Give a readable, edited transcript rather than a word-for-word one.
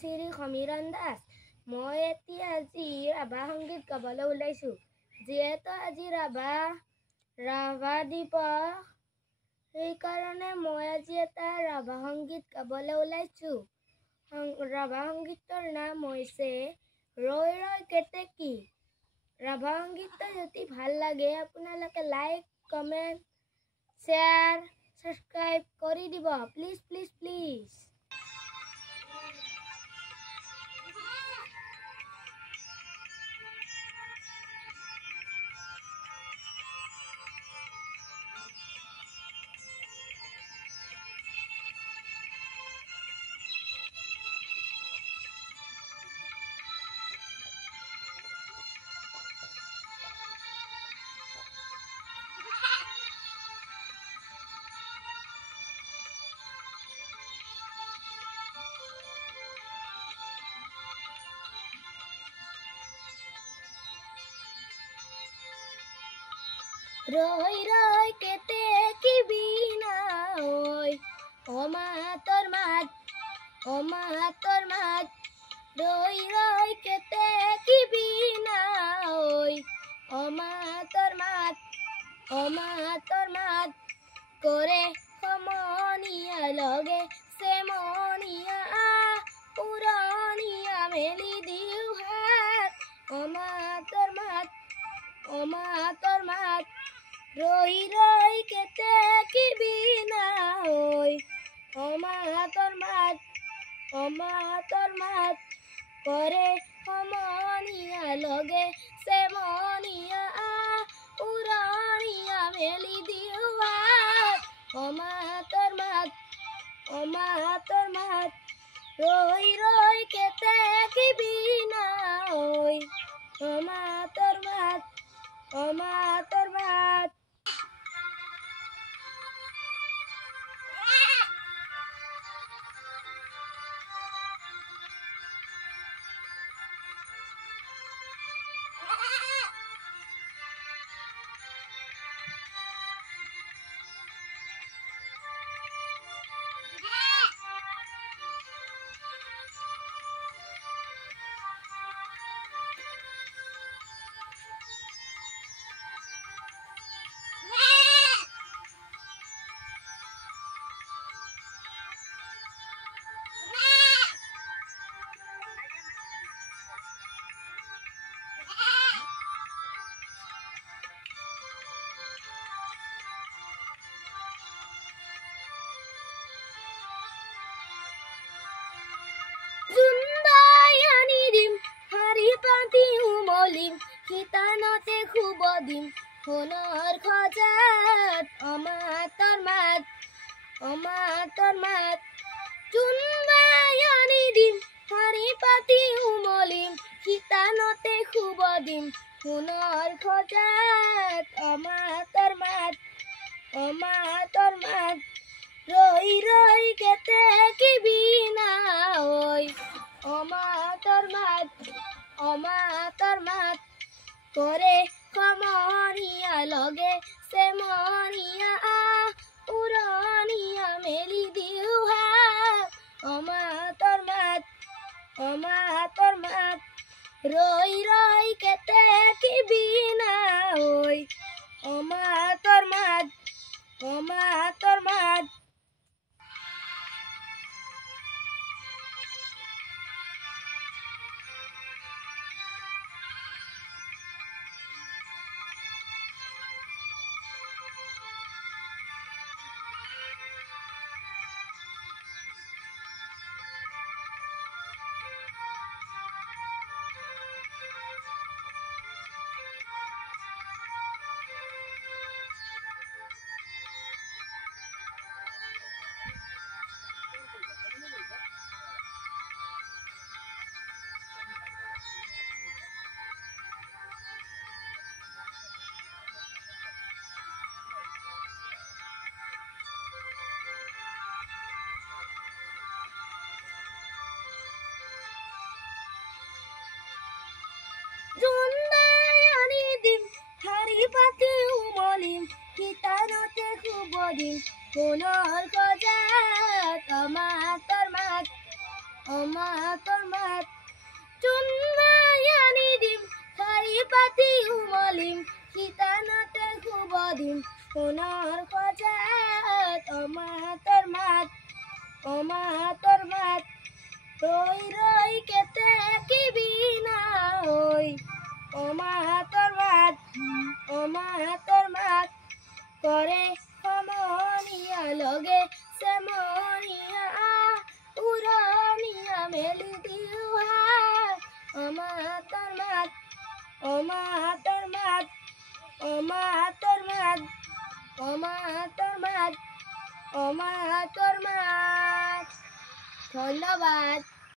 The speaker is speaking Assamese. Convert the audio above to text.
শ্ৰী সমীৰণ দাস। মই এতিয়া আজি ৰাভা সংগীত গাবলৈ ওলাইছোঁ। যিহেতু আজি ৰাভা দিৱস, সেইকাৰণে মই আজি এটা ৰাভা সংগীত গাবলৈ ওলাইছোঁ। ৰাভা সংগীতৰ নাম হৈছে ৰৈ ৰৈ কেতেকী। ৰাভা সংগীতটো যদি ভাল লাগে আপোনালোকে লাইক, কমেণ্ট, শ্বেয়াৰ, ছাবস্ক্ৰাইব কৰি দিব। Please please please. ৰৈ ৰৈ কেতেকী বিনা ঐ, অমা তোৰ মাত, অমা তোৰ মাত। ৰৈ ৰৈ কেতেকী বিনা ঐ, অমা তোৰ মাত, অমা তোৰ মাত। কৰে সমনীয়া লগে চেমনীয়া, পুৰণীয়া মেলি দিও হাত। অমা তোৰ মাত, অমা তোৰ মাত। ৰৈ ৰৈ কেতেকী বিনা ঐ, অমা তোৰ মাত, অমা তোৰ মাত। কৰে সমনীয়া লগে চেমনীয়া, পুৰণীয়া মেলি দিও হাত। অমা তোৰ মাত, অমা তোৰ মাত। ৰৈ ৰৈ কেতেকী বিনা ঐ, অমা তোৰ মাত, অমা তোৰ মাত। জোনবাই আনি দিম, শাৰী পাতি উমলিম, শীতানতে শুব দিম সোণৰ খজাত। অমা তোৰ মাত, অমা তোৰ মাত। জোনবাই আনি দিম, শাৰী পাতি উমলিম, শীতানতে শুব দিম সোণৰ খজাত। অমা তোৰ মাত, অমা তোৰ মাত। ৰৈ ৰৈ কেতেকী বিনা ঐ, অমা তোৰ মাত, অমা তোৰ মাত। কৰে সমনীয়া লগে চেমনীয়া, পুৰণীয়া মেলি দিও হাত। অমা তোৰ মাত, অমা তোৰ মাত। ৰৈ ৰৈ কেতেকী বিনা ঐ, অমা তোৰ মাত, অমা তোৰ মাত। জোনবাই আনি দিম, শাৰী পাতি উমলিম, শীতানতে শুব দিম সোণৰ খজাত। অমা তোৰ মাত, অমা তোৰ মাত চুন্মাই আনি দিম শাৰী পাতি উমলিম শীতানতে শুব দিম সোণৰ সজাত অমা তোৰ মাত ৰৈ ৰৈ কেতে কিবিনা হৈ অমা তোৰ মাত কৰে সমনীয়া লগে চেমনীয়া উৰণীয়া মেলি দিও হাত অমা তোৰ মাত ধন্যবাদ।